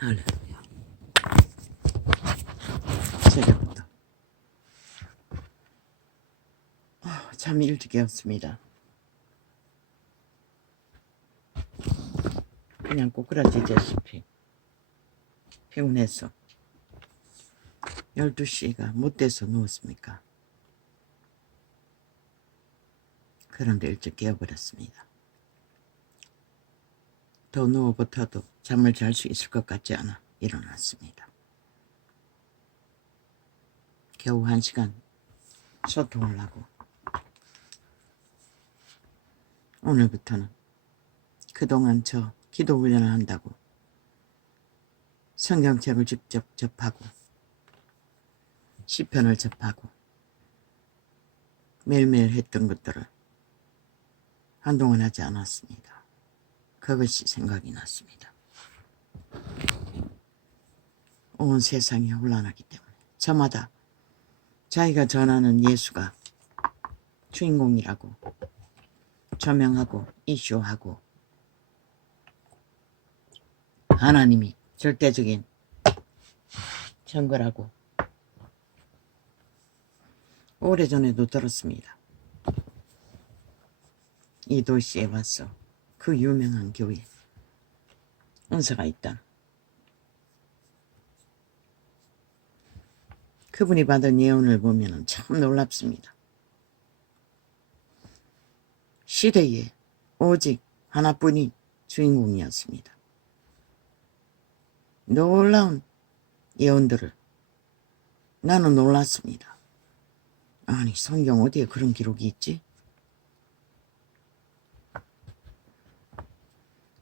할렐루야. 새벽부터 참 일찍 깨었습니다. 그냥 꼬꾸라지다시피 피곤해서 12시가 못 돼서 누웠습니까? 그런데 일찍 깨어버렸습니다. 더 누워버텨도 잠을 잘 수 있을 것 같지 않아 일어났습니다. 겨우 1시간 소통을 하고 오늘부터는 그동안 저 기도 훈련을 한다고 성경책을 직접 접하고 시편을 접하고 매일매일 했던 것들을 한동안 하지 않았습니다. 그것이 생각이 났습니다. 온 세상이 혼란하기 때문에 저마다 자기가 전하는 예수가 주인공이라고 조명하고 이슈하고 하나님이 절대적인 정거라고 오래전에도 들었습니다. 이 도시에 와서 그 유명한 교회 은사가 있다. 그분이 받은 예언을 보면 참 놀랍습니다. 시대에 오직 하나뿐인 주인공이었습니다. 놀라운 예언들을 나는 놀랐습니다. 아니, 성경 어디에 그런 기록이 있지?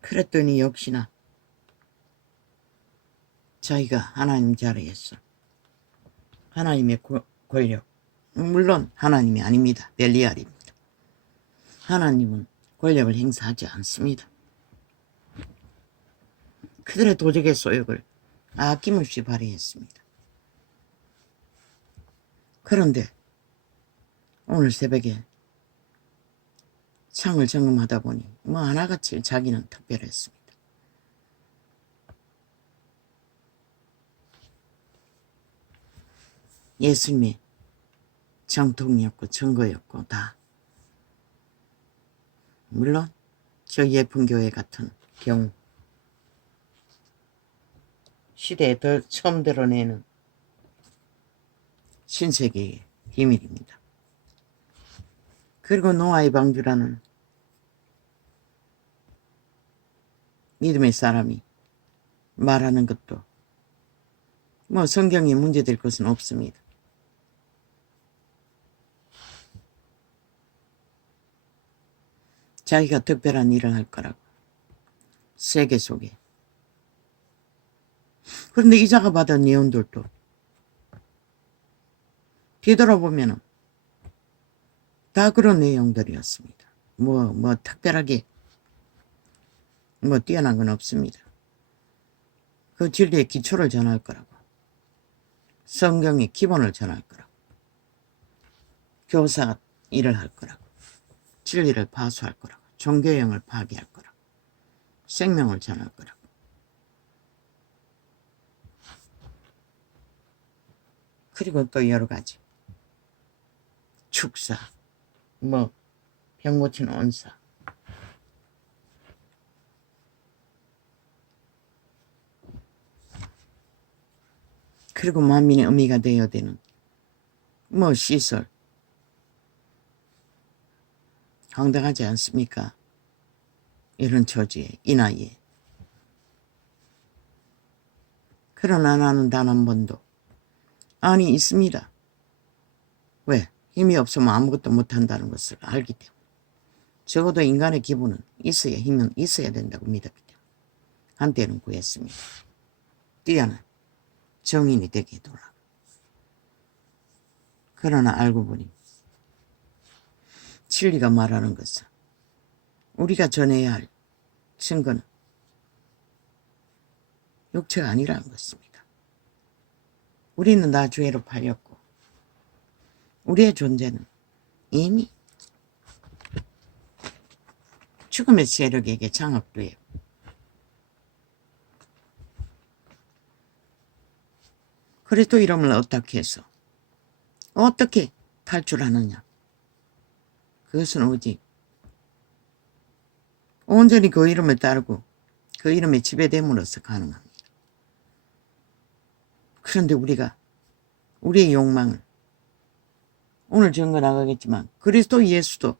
그랬더니 역시나 자기가 하나님 자리에서 하나님의 권력, 물론 하나님이 아닙니다. 벨리알입니다. 하나님은 권력을 행사하지 않습니다. 그들의 도적의 소욕을 아낌없이 발휘했습니다. 그런데 오늘 새벽에 창을 점검하다 보니 하나같이 자기는 특별했습니다. 예수님의 정통이었고 증거였고 다. 물론 저 예쁜 교회 같은 경우 시대에 더 처음 드러내는 신세계의 비밀입니다. 그리고 노아의 방주라는 믿음의 사람이 말하는 것도 성경에 문제될 것은 없습니다. 자기가 특별한 일을 할 거라고 세계 속에. 그런데 이자가 받은 예언들도 뒤돌아보면 다 그런 내용들이었습니다. 특별하게 뛰어난 건 없습니다. 그 진리의 기초를 전할 거라고, 성경의 기본을 전할 거라고, 교사 일을 할 거라고, 진리를 파수할 거라고, 종교형을 파괴할 거라고, 생명을 전할 거라고. 그리고 또 여러 가지 축사, 병 고치는 온사, 그리고 만민의 의미가 되어야 되는 시설, 황당하지 않습니까? 이런 처지에, 이 나이에. 그러나 나는 단 한 번도 아니 있습니다. 왜? 힘이 없으면 아무것도 못한다는 것을 알기 때문에. 적어도 인간의 기본은 있어야, 힘은 있어야 된다고 믿었기 때문에 한때는 구했습니다. 뛰어난 정인이 되게 해달라고. 그러나 알고 보니 진리가 말하는 것은, 우리가 전해야 할 증거는 육체가 아니라는 것입니다. 우리는 다 죄로 팔렸고 우리의 존재는 이미 죽음의 세력에게 장악되어 그리스도 이름을 어떻게 해서 어떻게 탈출하느냐? 그것은 오직 온전히 그 이름을 따르고 그 이름에 지배됨으로써 가능합니다. 그런데 우리가 우리의 욕망을 오늘 증거 나가겠지만 그리스도 예수도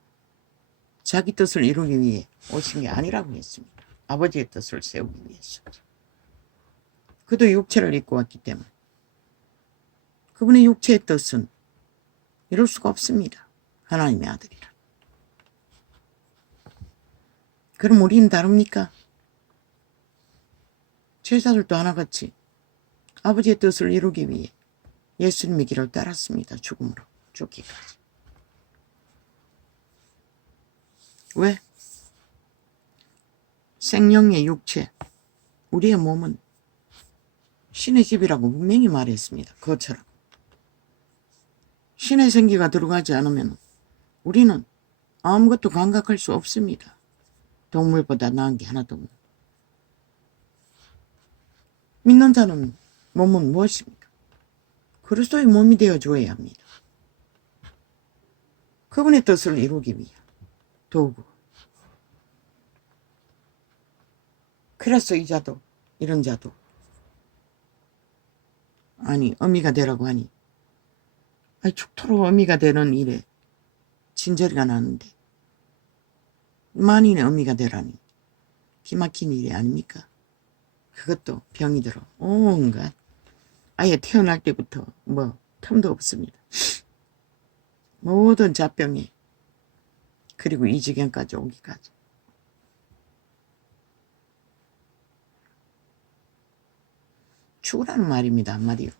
자기 뜻을 이루기 위해 오신 게 아니라고 했습니다. 아버지의 뜻을 세우기 위해서. 그도 육체를 입고 왔기 때문에 그분의 육체의 뜻은 이룰 수가 없습니다. 하나님의 아들이라. 그럼 우리는 다릅니까? 제자들도 하나같이 아버지의 뜻을 이루기 위해 예수님의 길을 따랐습니다. 죽음으로 죽기까지. 왜? 생명의 육체, 우리의 몸은 신의 집이라고 분명히 말했습니다. 그것처럼 신의 생기가 들어가지 않으면 우리는 아무것도 감각할 수 없습니다. 동물보다 나은 게 하나도 없는. 믿는 자는 몸은 무엇입니까? 그리스도의 몸이 되어줘야 합니다. 그분의 뜻을 이루기 위한 도구. 그래서 이 자도 이런 자도 아니 어미가 되라고 하니 죽도록 어미가 되는 일에 진저리가 나는데 만인의 어미가 되라니 기막힌 일이 아닙니까? 그것도 병이 들어 온갖 아예 태어날 때부터 뭐 틈도 없습니다. 모든 잡병에 그리고 이 지경까지 오기까지. 죽으라는 말입니다. 한마디로.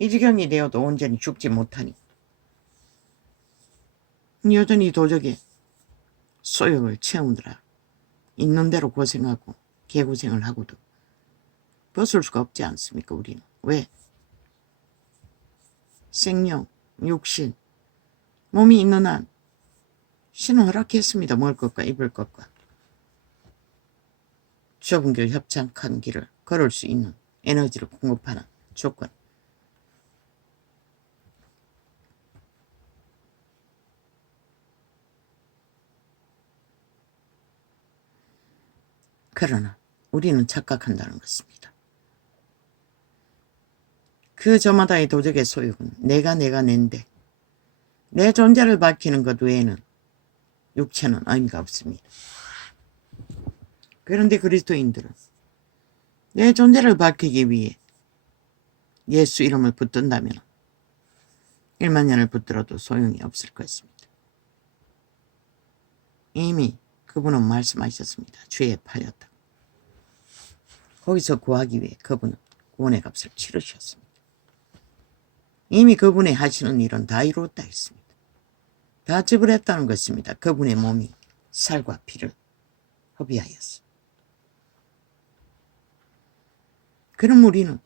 이 지경이 되어도 온전히 죽지 못하니 여전히 도적에 소욕을 채우느라 있는 대로 고생하고 개고생을 하고도 벗을 수가 없지 않습니까? 우리는. 왜? 생명, 육신, 몸이 있는 한 신은 허락했습니다. 먹을 것과 입을 것과 좁은 길 협착한 길을 걸을 수 있는 에너지를 공급하는 조건. 그러나 우리는 착각한다는 것입니다. 그 저마다의 도적의 소욕은 내가 낸데 내 존재를 밝히는 것 외에는 육체는 의미가 없습니다. 그런데 그리스도인들은 내 존재를 밝히기 위해 예수 이름을 붙든다면 1만 년을 붙들어도 소용이 없을 것입니다. 이미 그분은 말씀하셨습니다. 죄에 팔렸다. 거기서 구하기 위해 그분은 구원의 값을 치르셨습니다. 이미 그분의 하시는 일은 다 이루었다 했습니다. 다 지불했다는 것입니다. 그분의 몸이 살과 피를 허비하였어. 그럼 우리는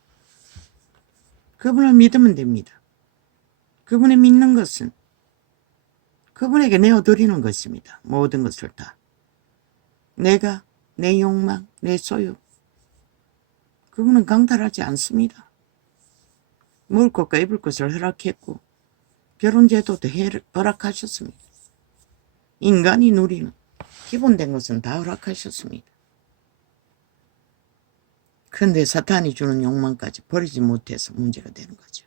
그분을 믿으면 됩니다. 그분을 믿는 것은 그분에게 내어드리는 것입니다. 모든 것을 다. 내가, 내 욕망, 내 소유. 그분은 강탈하지 않습니다. 먹을 것과 입을 것을 허락했고 결혼제도도 허락하셨습니다. 인간이 누리는 기본된 것은 다 허락하셨습니다. 그런데 사탄이 주는 욕망까지 버리지 못해서 문제가 되는 거죠.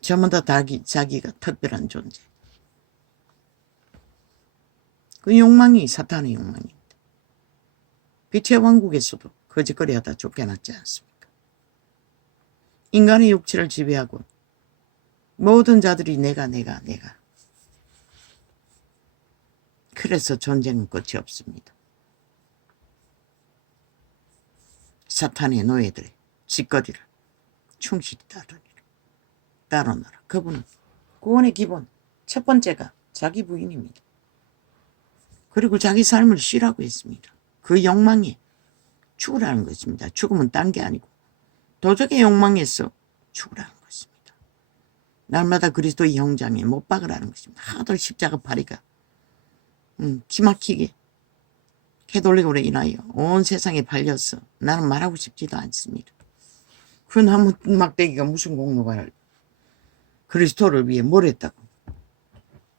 저마다 자기가 특별한 존재. 그 욕망이 사탄의 욕망입니다. 빛의 왕국에서도 거짓거리 하다 쫓겨났지 않습니까? 인간의 육체를 지배하고 모든 자들이 내가. 그래서 전쟁은 끝이 없습니다. 사탄의 노예들의 짓거리를 충실히 따르느라. 그분은 구원의 기본 첫 번째가 자기 부인입니다. 그리고 자기 삶을 쉬라고 했습니다. 그 욕망에 죽으라는 것입니다. 죽으면 딴 게 아니고 도적의 욕망에서 죽으라는 것입니다. 날마다 그리스도의 형장에 못 박으라는 것입니다. 하도 십자가 파리가 기막히게 캐톨릭으로 인하여 온 세상에 팔렸어. 나는 말하고 싶지도 않습니다. 그 나무 막대기가 무슨 공로가 그리스도를 위해 뭘 했다고.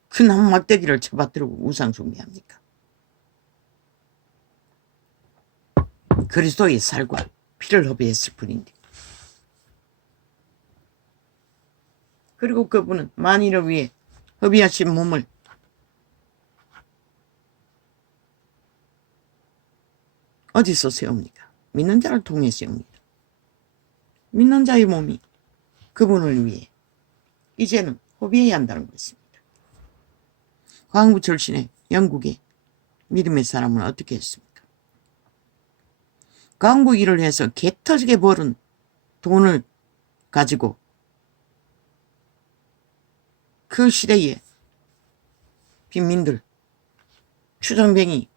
그 나무 막대기를 쳐받들고 우상 숭배합니까? 그리스도의 살과 피를 허비했을 뿐인데. 그리고 그분은 만인을 위해 허비하신 몸을 어디서 세웁니까? 믿는 자를 통해 세웁니다. 믿는 자의 몸이 그분을 위해 이제는 허비해야 한다는 것입니다. 광부 출신의 영국의 믿음의 사람은 어떻게 했습니까? 광부 일을 해서 개 터지게 벌은 돈을 가지고 그 시대에 빈민들, 추정뱅이,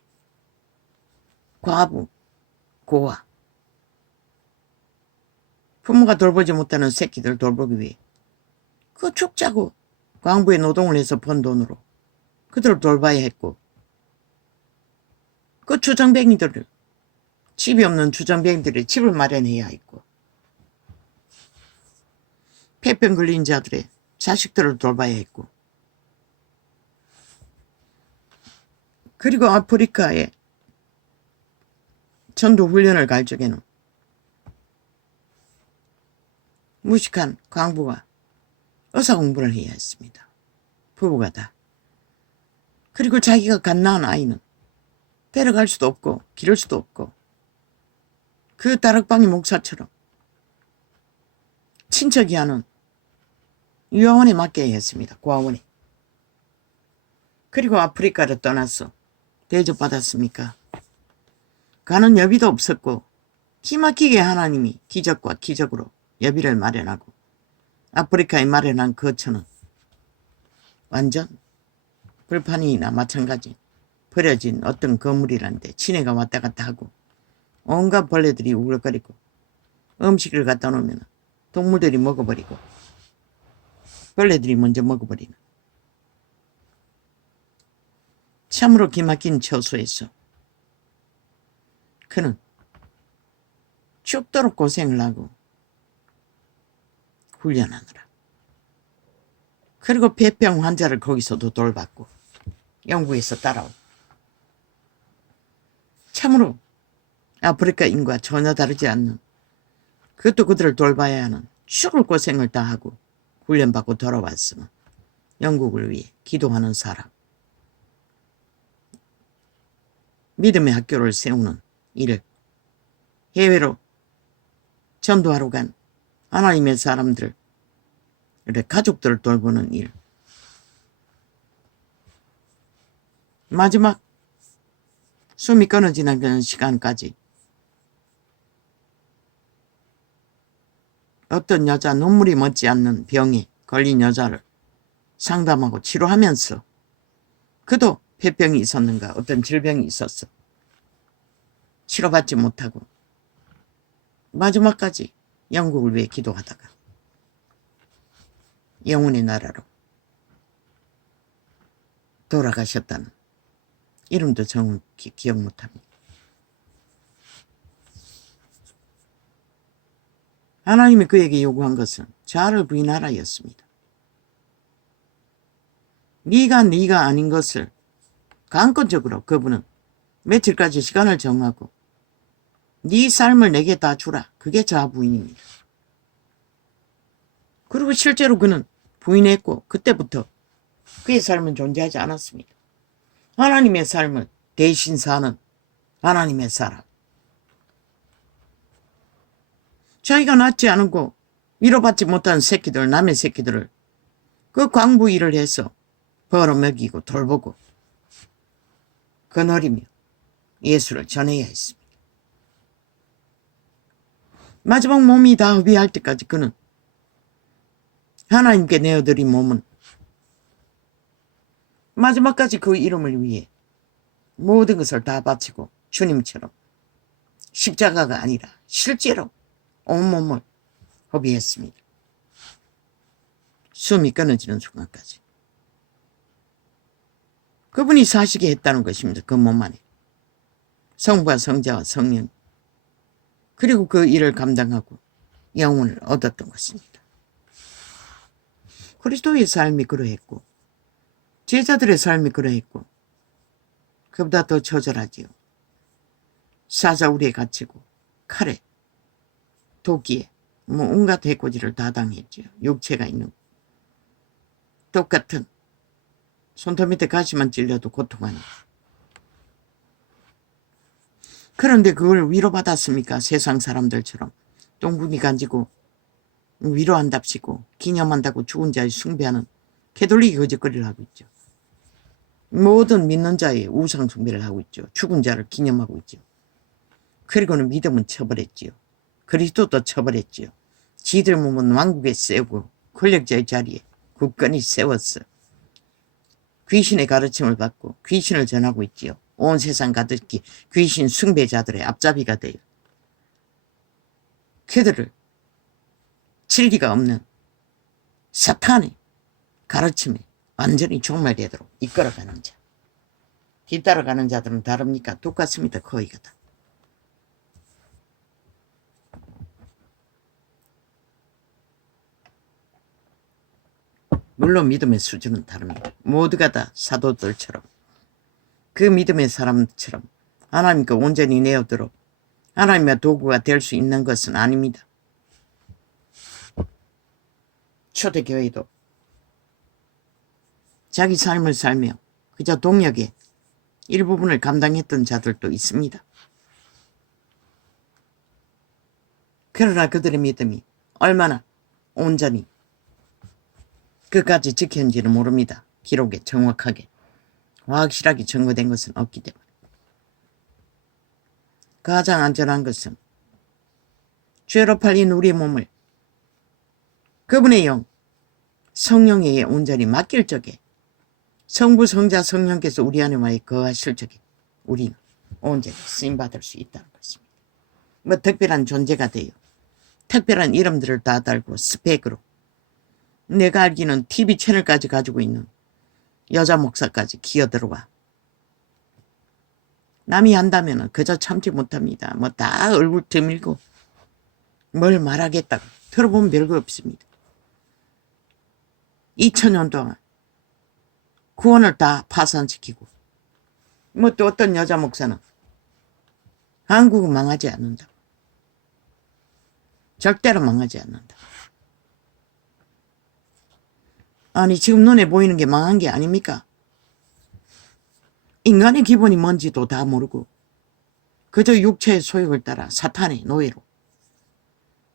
과부, 고아, 부모가 돌보지 못하는 새끼들 돌보기 위해 그 축자고 광부에 노동을 해서 번 돈으로 그들을 돌봐야 했고, 그 추정뱅이들을, 집이 없는 추정뱅이들의 집을 마련해야 했고, 폐병 걸린 자들의 자식들을 돌봐야 했고, 그리고 아프리카에 전도 훈련을 갈 적에는 무식한 광부가 의사 공부를 해야 했습니다. 부부가 다. 그리고 자기가 갓 낳은 아이는 데려갈 수도 없고 기를 수도 없고 그 다락방의 목사처럼 친척이 하는 요원에 맡겨야 했습니다. 고아원에. 그리고 아프리카를 떠나서 대접받았습니까? 가는 여비도 없었고 기막히게 하나님이 기적과 기적으로 여비를 마련하고 아프리카에 마련한 거처는 완전 불판이나 마찬가지 버려진 어떤 건물이란데 지네가 왔다 갔다 하고 온갖 벌레들이 우글거리고 음식을 갖다 놓으면 동물들이 먹어버리고 벌레들이 먼저 먹어버리는 참으로 기막힌 처소에서 그는 죽도록 고생을 하고 훈련하느라. 그리고 폐병 환자를 거기서도 돌봤고 영국에서 따라오고 참으로 아프리카인과 전혀 다르지 않는 그것도 그들을 돌봐야 하는 죽을 고생을 다 하고 훈련받고 돌아왔으면 영국을 위해 기도하는 사람. 믿음의 학교를 세우는 일을 해외로 전도하러 간 하나님의 사람들, 가족들을 돌보는 일. 마지막 숨이 끊어지는 그런 시간까지 어떤 여자 눈물이 멎지 않는 병에 걸린 여자를 상담하고 치료하면서 그도 폐병이 있었는가 어떤 질병이 있었어. 치료받지 못하고 마지막까지 영국을 위해 기도하다가 영혼의 나라로 돌아가셨다는 이름도 정확히 기억 못합니다. 하나님이 그에게 요구한 것은 자아를 부인하라였습니다. 네가 아닌 것을 강권적으로 그분은 며칠까지 시간을 정하고 네 삶을 내게 다 주라. 그게 자아 부인입니다. 그리고 실제로 그는 부인했고 그때부터 그의 삶은 존재하지 않았습니다. 하나님의 삶을 대신 사는 하나님의 사람. 자기가 낳지 않고 위로받지 못한 새끼들, 남의 새끼들을 그 광부 일을 해서 벌어먹이고 돌보고 거느리며 예수를 전해야 했습니다. 마지막 몸이 다 허비할 때까지 그는 하나님께 내어드린 몸은 마지막까지 그 이름을 위해 모든 것을 다 바치고 주님처럼 십자가가 아니라 실제로 온몸을 허비했습니다. 숨이 끊어지는 순간까지. 그분이 사시게 했다는 것입니다. 그 몸 안에. 성부와 성자와 성령, 그리고 그 일을 감당하고 영혼을 얻었던 것입니다. 그리스도의 삶이 그러했고 제자들의 삶이 그러했고 그보다 더 처절하지요. 사자우리에 갇히고 칼에 도끼에 온갖 해코지를 다 당했지요. 육체가 있는 똑같은 손톱 밑에 가시만 찔려도 고통하니. 그런데 그걸 위로받았습니까? 세상 사람들처럼 똥분이 가지고 위로한답시고 기념한다고 죽은 자의 숭배하는 캐톨릭이 거짓거리를 하고 있죠. 모든 믿는 자의 우상 숭배를 하고 있죠. 죽은 자를 기념하고 있죠. 그리고는 믿음은 처벌했지요. 그리스도도 처벌했지요. 지들 몸은 왕국에 세우고 권력자의 자리에 굳건히 세웠어. 귀신의 가르침을 받고 귀신을 전하고 있지요. 온 세상 가득히 귀신 숭배자들의 앞잡이가 돼요. 그들을 진리가 없는 사탄의 가르침에 완전히 종말되도록 이끌어가는 자. 뒤따라가는 자들은 다릅니까? 똑같습니다. 거의가 다. 물론 믿음의 수준은 다릅니다. 모두가 다 사도들처럼 그 믿음의 사람처럼 하나님께 온전히 내어들어 하나님의 도구가 될 수 있는 것은 아닙니다. 초대교회도 자기 삶을 살며 그저 동력의 일부분을 감당했던 자들도 있습니다. 그러나 그들의 믿음이 얼마나 온전히 끝까지 지켰는지는 모릅니다. 기록에 정확하게 확실하게 증거된 것은 없기 때문에. 가장 안전한 것은 죄로 팔린 우리의 몸을 그분의 영 성령에게 온전히 맡길 적에 성부 성자 성령께서 우리 안에 와에 거하실 적에 우리는 온전히 쓰임받을 수 있다는 것입니다. 뭐 특별한 존재가 돼요. 특별한 이름들을 다 달고 스펙으로 내가 알기는 TV 채널까지 가지고 있는 여자 목사까지 기어들어와. 남이 한다면 그저 참지 못합니다. 뭐 다 얼굴 드밀고 뭘 말하겠다고. 들어보면 별거 없습니다. 2000년 동안 구원을 다 파산시키고 뭐 또 어떤 여자 목사는 한국은 망하지 않는다. 절대로 망하지 않는다. 아니 지금 눈에 보이는 게 망한 게 아닙니까? 인간의 기본이 뭔지도 다 모르고 그저 육체의 소욕을 따라 사탄의 노예로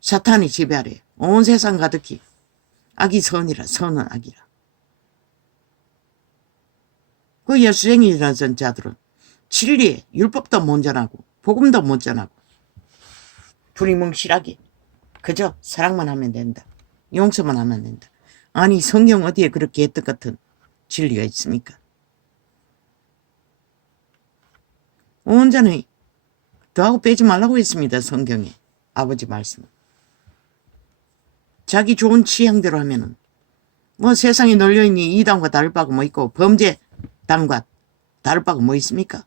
사탄의 지배 아래 온 세상 가득히 악이 선이라 선은 악이라. 그 예수쟁이라는 자들은 진리에 율법도 못 전하고 복음도 못 전하고 두리뭉실하게 그저 사랑만 하면 된다. 용서만 하면 된다. 아니 성경 어디에 그렇게 했던 같은 진리가 있습니까? 온전히 더하고 빼지 말라고 했습니다. 성경에 아버지 말씀. 자기 좋은 취향대로 하면은 뭐 세상에 널려있니 이단과 다를 바가 뭐 있고 범죄단과 다를 바가 뭐 있습니까?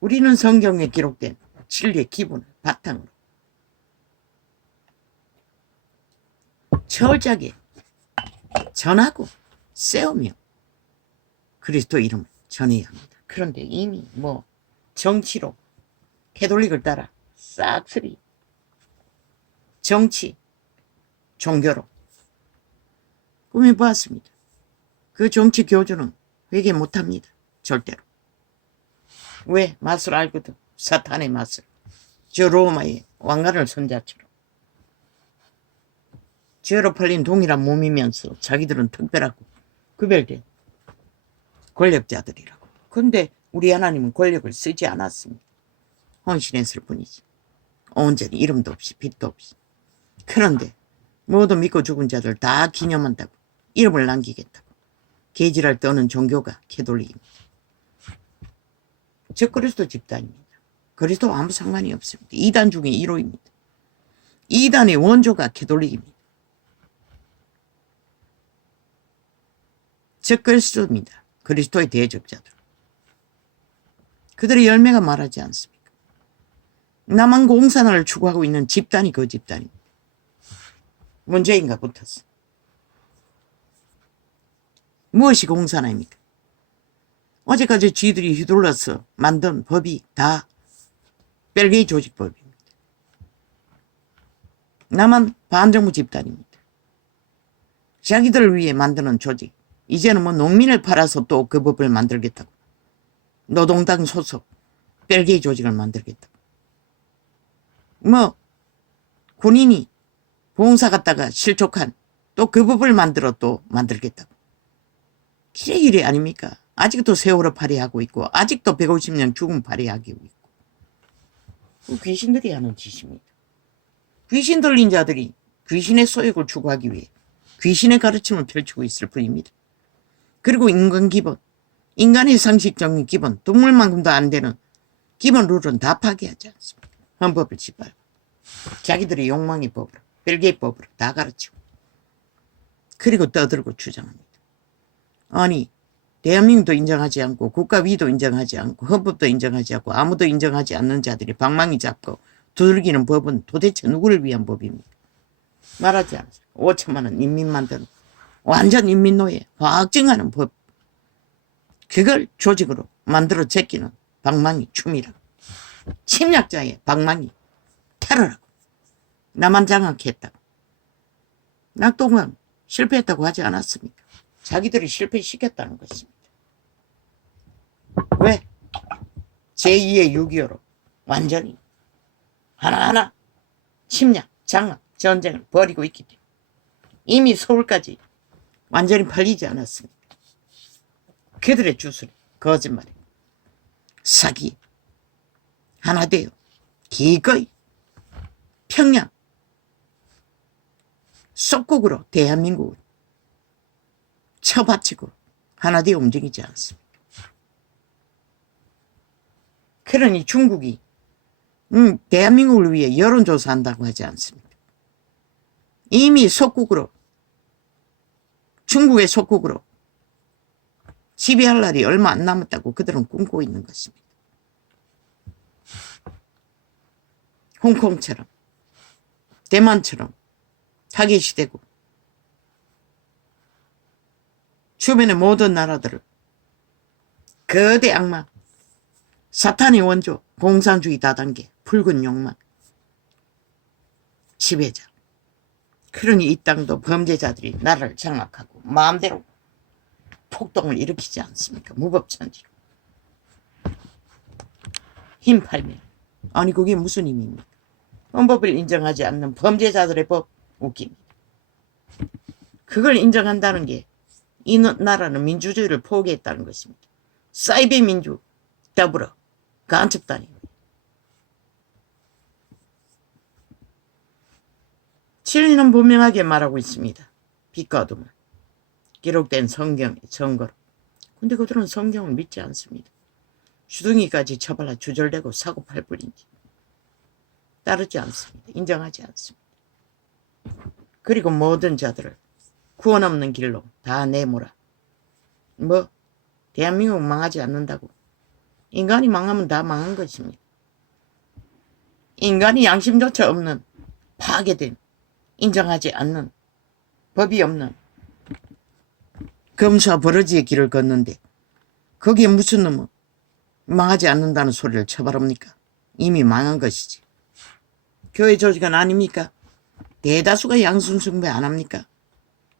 우리는 성경에 기록된 진리의 기본을 바탕으로 철저하게 전하고 세우며 그리스도 이름을 전해야 합니다. 그런데 이미 뭐 정치로 캐톨릭을 따라 싹쓸이 정치, 종교로 꾸며보았습니다. 그 정치 교주는 회개 못합니다. 절대로. 왜? 맛을 알거든. 사탄의 맛을. 저 로마의 왕관을 손자처럼. 죄로 팔린 동일한 몸이면서 자기들은 특별하고 구별된 권력자들이라고. 근데 우리 하나님은 권력을 쓰지 않았습니다. 헌신했을 뿐이지. 온전히 이름도 없이 빛도 없이. 그런데 모두 믿고 죽은 자들 다 기념한다고 이름을 남기겠다고 개지랄 떠는 종교가 캐톨릭입니다. 저 그리스도 집단입니다. 그리스도와 아무 상관이 없습니다. 이단 중에 1호입니다. 이단의 원조가 캐톨릭입니다. 저 그리스도입니다. 그리스도의 대적자들. 그들의 열매가 말하지 않습니까? 남한 공산을 추구하고 있는 집단이 그 집단입니다. 문재인과 붙었어. 무엇이 공산화입니까? 어제까지 쥐들이 휘둘러서 만든 법이 다 벨기에 조직법입니다. 남한 반정부 집단입니다. 자기들을 위해 만드는 조직. 이제는 뭐 농민을 팔아서 또 그 법을 만들겠다고. 노동당 소속 벨기에 조직을 만들겠다고. 뭐 군인이 봉사 갔다가 실족한 또 그 법을 만들어 또 만들겠다고. 기레기레 아닙니까? 아직도 세월호 발휘하고 있고 아직도 150년 죽음 발휘하고 있고. 귀신들이 하는 짓입니다. 귀신 들린 자들이 귀신의 소욕을 추구하기 위해 귀신의 가르침을 펼치고 있을 뿐입니다. 그리고 인간 기본, 인간의 상식적인 기본, 동물만큼도 안 되는 기본 룰은 다 파괴하지 않습니다. 헌법을 짓밟고 자기들의 욕망의 법으로, 벨기에 법으로 다 가르치고 그리고 떠들고 주장합니다. 아니 대한민국도 인정하지 않고 국가 위도 인정하지 않고 헌법도 인정하지 않고 아무도 인정하지 않는 자들이 방망이 잡고 두들기는 법은 도대체 누구를 위한 법입니까? 말하지 않았어요. 5천만 원 인민 만드는 완전 인민노예 확증하는 법. 그걸 조직으로 만들어 제끼는 방망이 춤이라고. 침략자의 방망이 테러라고. 나만 장악했다고. 낙동강 실패했다고 하지 않았습니까? 자기들이 실패시켰다는 것입니다. 왜? 제2의 6.25로 완전히 하나하나 침략, 장악, 전쟁을 벌이고 있기 때문에 이미 서울까지 완전히 팔리지 않았습니까? 그들의 주술이 거짓말이 사기 하나 되어 기꺼이 평양 속국으로 대한민국을 처바치고 하나 되어 움직이지 않습니다. 그러니 중국이 대한민국을 위해 여론조사한다고 하지 않습니다. 이미 속국으로 중국의 속국으로 지배할 날이 얼마 안 남았다고 그들은 꿈꾸고 있는 것입니다. 홍콩처럼 대만처럼 타겟이 되고 주변의 모든 나라들을 거대 악마 사탄의 원조 공산주의 다단계 붉은 욕망 지배자. 그러니 이 땅도 범죄자들이 나라를 장악하고 마음대로 폭동을 일으키지 않습니까? 무법천지로 힘 팔면. 아니 그게 무슨 힘입니까? 헌법을 인정하지 않는 범죄자들의 법 웃깁니다. 그걸 인정한다는 게 이 나라는 민주주의를 포기했다는 것입니다. 사이비 민주 더불어 간첩단입니다. 진리는 분명하게 말하고 있습니다. 빛과 어둠을 기록된 성경의 증거로. 근데 그들은 성경을 믿지 않습니다. 주둥이까지 처발라 주절되고 사고팔 뿐인지 따르지 않습니다. 인정하지 않습니다. 그리고 모든 자들을 구원 없는 길로 다 내몰아. 뭐 대한민국 망하지 않는다고. 인간이 망하면 다 망한 것입니다. 인간이 양심조차 없는 파괴된 인정하지 않는 법이 없는 검수와 버러지의 길을 걷는데 거기에 무슨 놈은 망하지 않는다는 소리를 쳐바릅니까? 이미 망한 것이지. 교회 조직은 아닙니까? 대다수가 양순숭배 안 합니까?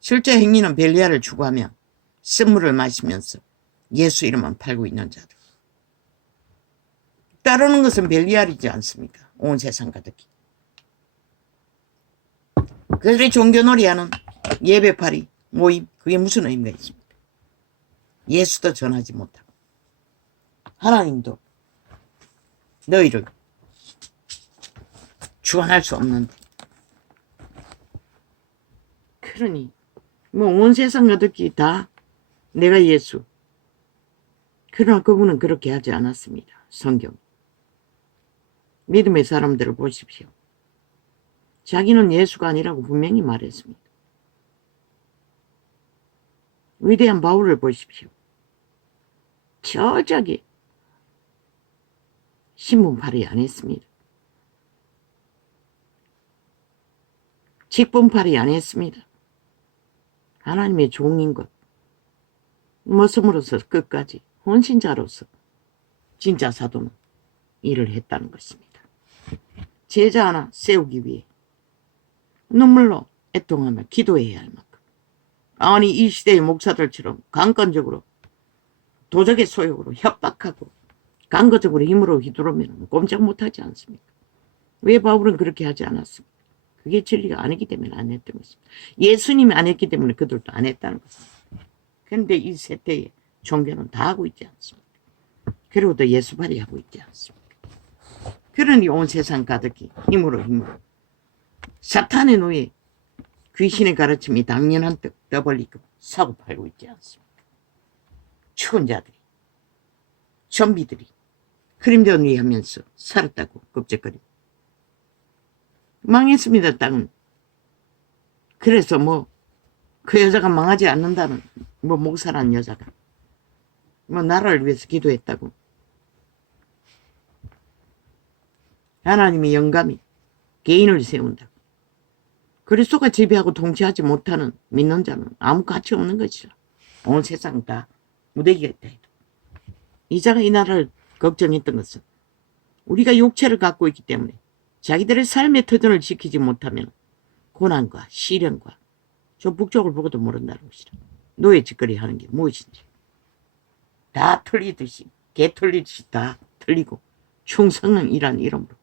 실제 행위는 벨리아를 추구하며 쓴물을 마시면서 예수 이름만 팔고 있는 자들. 따르는 것은 벨리알이지 않습니까? 온 세상 가득히. 그들이 종교놀이하는 예배팔이 모임 그게 무슨 의미가 있습니까? 예수도 전하지 못하고 하나님도 너희를 주관할 수 없는데. 그러니 뭐 온 세상 가득히 다 내가 예수. 그러나 그분은 그렇게 하지 않았습니다. 성경. 믿음의 사람들을 보십시오. 자기는 예수가 아니라고 분명히 말했습니다. 위대한 바울을 보십시오. 저기 신분 발휘 안 했습니다. 직분 발휘 안 했습니다. 하나님의 종인 것 모습으로서 끝까지 헌신자로서 진짜 사도는 일을 했다는 것입니다. 제자 하나 세우기 위해 눈물로 애통하며 기도해야 할 만큼, 아니 이 시대의 목사들처럼 강권적으로 도적의 소욕으로 협박하고 강거적으로 힘으로 휘두르면 꼼짝 못하지 않습니까? 왜 바울은 그렇게 하지 않았습니까? 그게 진리가 아니기 때문에 안 했던 것입니다. 예수님이 안 했기 때문에 그들도 안 했다는 것입니다. 그런데 이 세대의 종교는 다 하고 있지 않습니까? 그리고도 예수발이 하고 있지 않습니까? 그러니 온 세상 가득히 힘으로 사탄의 노예, 귀신의 가르침이 당연한 뜻 떠벌리고 사고팔고 있지 않습니까? 죽은 자들이, 좀비들이 그림자 위하면서 살았다고 껍적거리고 망했습니다. 땅은. 그래서 그 여자가 망하지 않는다는 목사라는 여자가 나라를 위해서 기도했다고. 하나님의 영감이 개인을 세운다. 그리스도가 지배하고 통치하지 못하는 믿는 자는 아무 가치 없는 것이라. 온 세상 다 무대기가 있다 해도. 이자가 이 나라를 걱정했던 것은 우리가 육체를 갖고 있기 때문에 자기들의 삶의 터전을 지키지 못하면 고난과 시련과 저 북쪽을 보고도 모른다는 것이라. 노예 짓거리 하는 게 무엇인지 다 틀리듯이 개 틀리듯이 다 틀리고 충성이란 이름으로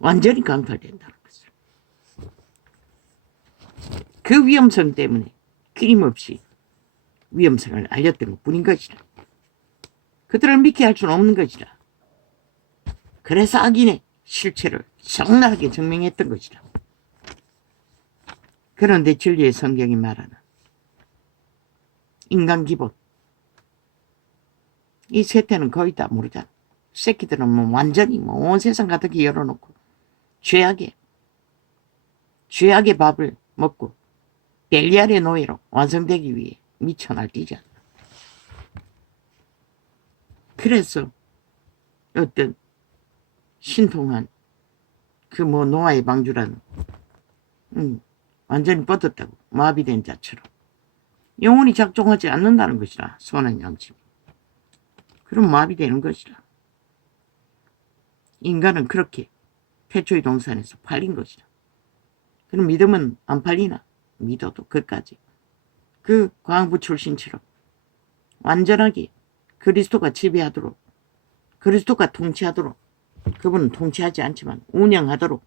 완전히 강탈된다는 것을. 그 위험성 때문에 끊임없이 위험성을 알렸던 것뿐인 것이라. 그들을 믿게 할 수는 없는 것이라. 그래서 악인의 실체를 적나라하게 증명했던 것이라. 그런데 진리의 성경이 말하는 인간 기본, 이 세태는 거의 다 모르잖아. 새끼들은 완전히 온 세상 가득히 열어놓고 죄악의 밥을 먹고 벨리알의 노예로 완성되기 위해 미쳐 날뛰잖아. 그래서 어떤 신통한 노아의 방주라는 완전히 뻗었다고 마비된 자처럼 영혼이 작동하지 않는다는 것이라. 선한 양심. 그럼 마비되는 것이라. 인간은 그렇게 태초의 동산에서 팔린 것이라. 그럼 믿음은 안 팔리나? 믿어도 끝까지 그 광부 출신처럼 완전하게 그리스도가 지배하도록, 그리스도가 통치하도록, 그분은 통치하지 않지만 운영하도록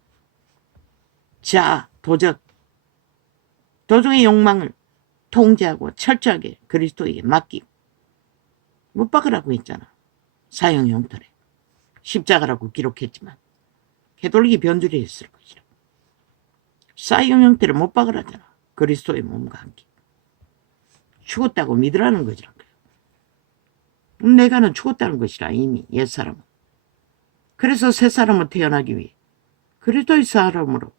도적의 욕망을 통제하고 철저하게 그리스도에게 맡기고 못 박으라고 했잖아. 사형 형틀에 십자가라고 기록했지만 개돌리기 변두리 했을 것이라. 사형 형태를 못 박으라잖아. 그리스도의 몸과 함께 죽었다고 믿으라는 거지라. 내가는 죽었다는 것이라. 이미 옛사람은. 그래서 새사람은 태어나기 위해 그리스도의 사람으로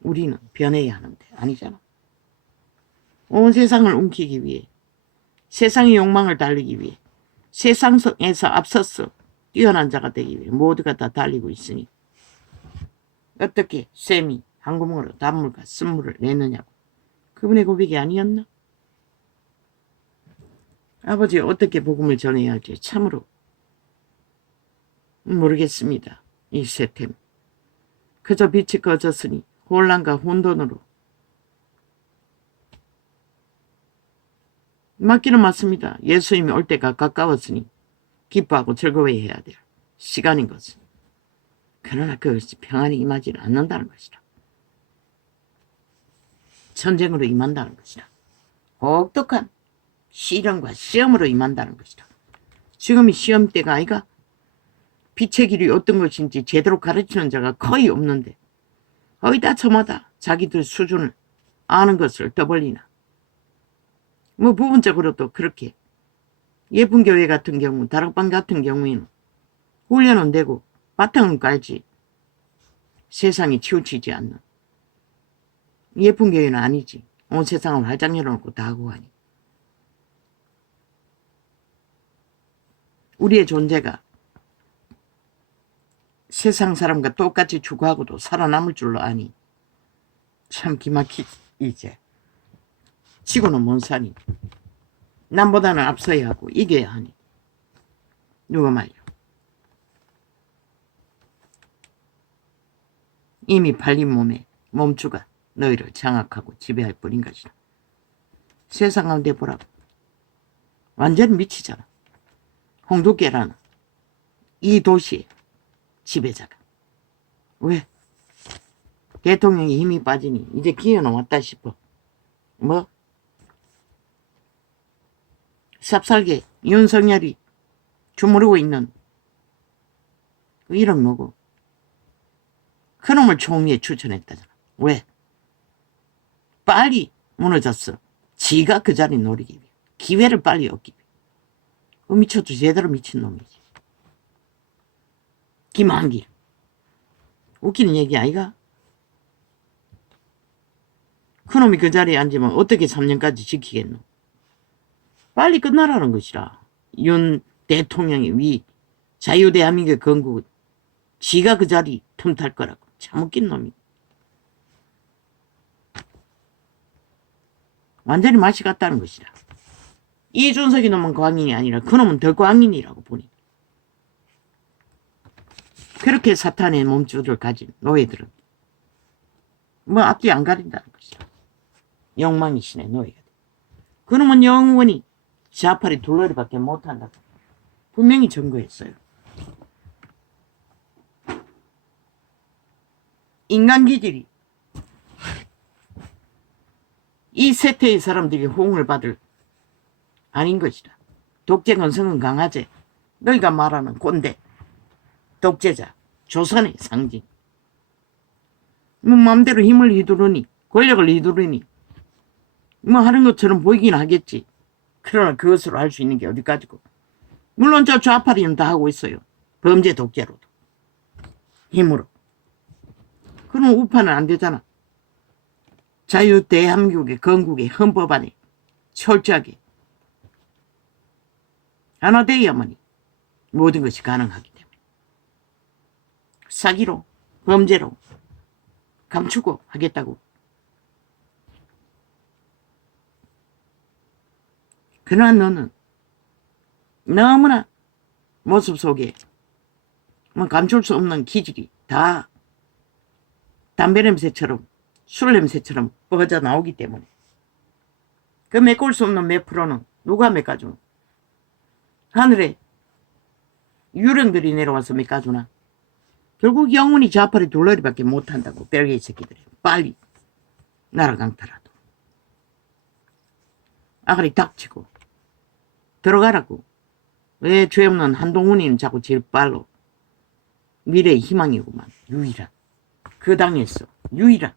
우리는 변해야 하는데 아니잖아. 온 세상을 움키기 위해, 세상의 욕망을 달리기 위해, 세상에서 앞서서 뛰어난 자가 되기 위해 모두가 다 달리고 있으니 어떻게 샘이 한 구멍으로 단물과 쓴물을 내느냐고. 그분의 고백이 아니었나? 아버지, 어떻게 복음을 전해야 할지 참으로 모르겠습니다. 이 세템. 그저 빛이 꺼졌으니 혼란과 혼돈으로. 맞기는 맞습니다. 예수님이 올 때가 가까웠으니 기뻐하고 즐거워해야 될 시간인 것은. 그러나 그것이 평안이 임하지는 않는다는 것이라. 전쟁으로 임한다는 것이라. 혹독한 시련과 시험으로 임한다는 것이라. 지금이 시험 때가 아이가. 빛의 길이 어떤 것인지 제대로 가르치는 자가 거의 없는데 어디다 저마다 자기들 수준을 아는 것을 떠벌리나. 부분적으로도 그렇게 예쁜 교회 같은 경우, 다락방 같은 경우에는 훈련은 되고 바탕은 깔지 세상이 치우치지 않는 예쁜 교회는 아니지. 온 세상을 활짝 열어놓고 다 하고 하니. 우리의 존재가 세상 사람과 똑같이 죽어하고도 살아남을 줄로 아니. 참 기막히지 이제. 지고는 못 사니. 남보다는 앞서야 하고 이겨야 하니. 누가 말이야. 이미 팔린 몸에 몸주가 너희를 장악하고 지배할 뿐인 것이다. 세상 가운데 보라고. 완전 미치잖아. 홍두깨라는 이 도시의 지배자가. 왜? 대통령이 힘이 빠지니 이제 기회는 왔다 싶어. 뭐? 삽살개 윤석열이 주무르고 있는 그 이름 뭐고? 그놈을 총리에 추천했다잖아. 왜? 빨리 무너졌어. 지가 그 자리 노리기 위해. 기회를 빨리 얻기 위해. 그 미쳐도 제대로 미친 놈이지. 김한길. 웃기는 얘기 아이가? 그놈이 그 자리에 앉으면 어떻게 3년까지 지키겠노? 빨리 끝나라는 것이라. 윤 대통령이 위 자유대한민국의 건국은 지가 그 자리 틈탈 거라고. 참 웃긴 놈이. 완전히 맛이 갔다는 것이라. 이준석이 놈은 광인이 아니라 그놈은 더 광인이라고 보니. 그렇게 사탄의 몸주를 가진 노예들은 뭐 앞뒤 안 가린다는 것이라. 영망이신의 노예가 돼. 그놈은 영원히 자팔이 둘러리밖에 못한다고 분명히 증거했어요. 인간 기질이 이 세태의 사람들이 호응을 받을 아닌 것이다. 독재 건성은 강화제, 너희가 말하는 꼰대, 독재자, 조선의 상징. 뭐 마음대로 힘을 휘두르니, 권력을 휘두르니 뭐 하는 것처럼 보이긴 하겠지. 그러나 그것으로 할 수 있는 게 어디까지고. 물론 저 좌파리는 다 하고 있어요. 범죄 독재로도. 힘으로. 그럼 우파는 안 되잖아. 자유 대한민국의 건국의 헌법 안에 철저하게 하나 되어야만이 모든 것이 가능하기 때문에. 사기로, 범죄로 감추고 하겠다고. 그러나 너는 너무나 모습 속에 뭐 감출 수 없는 기질이 다 담배 냄새처럼 술 냄새처럼 뻗어 나오기 때문에 그 메꿀 수 없는 몇 프로는 누가 메꿔주노? 하늘에 유령들이 내려와서 메꿔주나? 결국 영원히 좌파리 둘러리밖에 못한다고. 벨기에 새끼들이 빨리 나라 강탈하도록. 아가리 닥치고 들어가라고. 왜 죄 없는 한동훈이는 자꾸 제일 빨로. 미래의 희망이구만. 유일한. 그 당에서 유일한